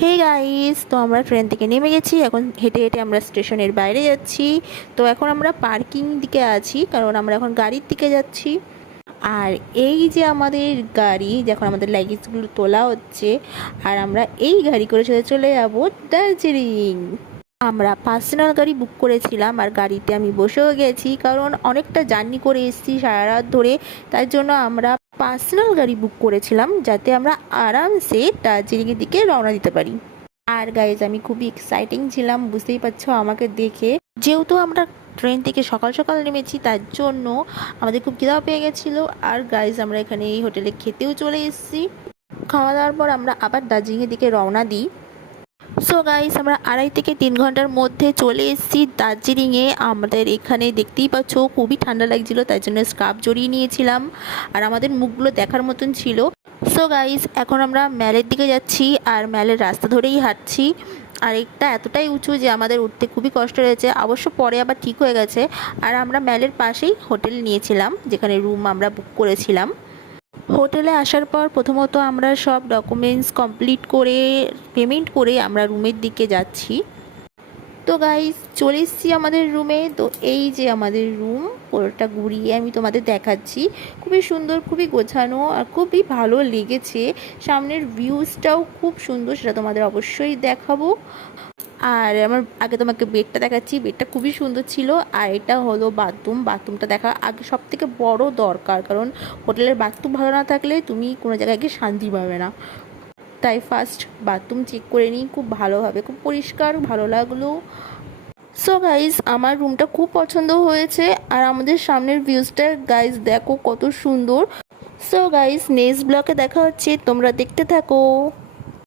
Hey guys, তো আমরা train থেকে নেমে গেছি। এখন হেঁটে হেঁটে আমরা স্টেশনের বাইরে যাচ্ছি। তো এখন আমরা পার্কিং দিকে আছি, কারণ আমরা এখন গাড়ির দিকে যাচ্ছি। আর এই যে আমাদের গাড়ি, যখন আমাদের লাগেজগুলো তোলা হচ্ছে, আর আমরা এই গাড়ি করে চলে যাব দার্জিলিং। আমরা পার্সোনাল গাড়ি বুক করেছিলাম, আর গাড়িতে আমি বসেও গেছি, কারণ অনেকটা জার্নি করে এসেছি সারা রাত ধরে। তার জন্য আমরা পার্সোনাল গাড়ি বুক করেছিলাম, যাতে আমরা আরামসে দার্জিলিংয়ের দিকে রওনা দিতে পারি। আর গাইজ, আমি খুবই এক্সাইটিং ছিলাম, বুঝতেই পারছো আমাকে দেখে। যেহেতু আমরা ট্রেন থেকে সকাল সকাল নেমেছি, তার জন্য আমাদের খুব খিদা পেয়ে গেছিলো। আর গাইজ, আমরা এখানে এই হোটেলে খেতেও চলে এসেছি। খাওয়া দাওয়ার পর আমরা আবার দার্জিলিংয়ের দিকে রওনা দিই। সো গাইস, আমরা 2.5 থেকে 3 ঘন্টার মধ্যে চলে এসেছি দার্জিলিংয়ে। আমাদের এখানে দেখতেই পাচ্ছ খুবই ঠান্ডা লাগছিল, তাই জন্য স্কার্ফ জড়িয়ে নিয়েছিলাম। আর আমাদের মুখগুলো দেখার মতন ছিল। সো গাইস, এখন আমরা ম্যালের দিকে যাচ্ছি, আর ম্যালের রাস্তা ধরেই হাঁটছি। আর এটা এতটাই উঁচু যে আমাদের উঠতে খুবই কষ্ট হয়েছে, অবশ্য পরে আবার ঠিক হয়ে গেছে। আর আমরা ম্যালের পাশেই হোটেল নিয়েছিলাম, যেখানে রুম আমরা বুক করেছিলাম। হোটেলে আসার পর প্রথমত আমরা সব ডকুমেন্টস কমপ্লিট করে পেমেন্ট করে আমরা রুমের দিকে যাচ্ছি। তো গাইস, চলে এসেছি আমাদের রুমে। তো এই যে আমাদের রুম, পুরোটা ঘুরিয়ে আমি তোমাদের দেখাচ্ছি। খুবই সুন্দর, খুবই গোছানো, আর খুবই ভালো লেগেছে। সামনের ভিউজটাও খুব সুন্দর, সেটা তোমাদের অবশ্যই দেখাবো। আর আমার আগে তোমাকে বেডটা দেখাচ্ছি, বেডটা খুবই সুন্দর ছিল। আর এটা হলো বাথরুম। বাথরুমটা দেখা আগে সব থেকে বড় দরকার, কারণ হোটেলের বাথরুম ভালো না থাকলে তুমি কোনো জায়গায় গিয়ে শান্তি পাবে না। তাই ফার্স্ট বাথরুম চেক করে নিই খুব ভালোভাবে, খুব পরিষ্কার, ভালো লাগলো। সো গাইজ, আমার রুমটা খুব পছন্দ হয়েছে। আর আমাদের সামনের ভিউজটা গাইজ দেখো কত সুন্দর। সো গাইজ, নেক্সট ব্লগে দেখা হচ্ছে, তোমরা দেখতে থাকো।